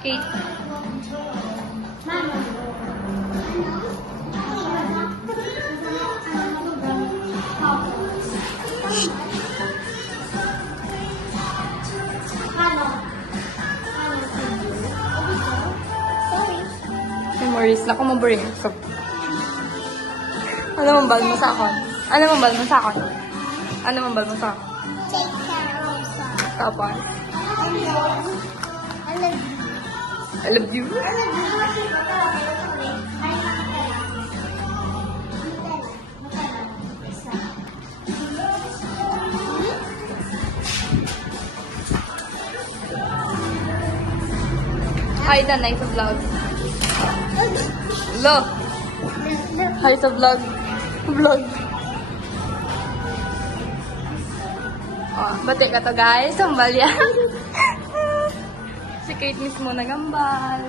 Kate. Memories. Naku, maburing. So, ano mong bal mo sa akin? Ano mong bal mo sa akin? Ano mong bal mo sa akin? Take care of yourself. Tapos? I love you. I love you. Hi, the nice vlog. Look. Hi sa vlog. Vlog. Oh, bati ka to guys. Sambal yan. Si Kate mismo nagambal.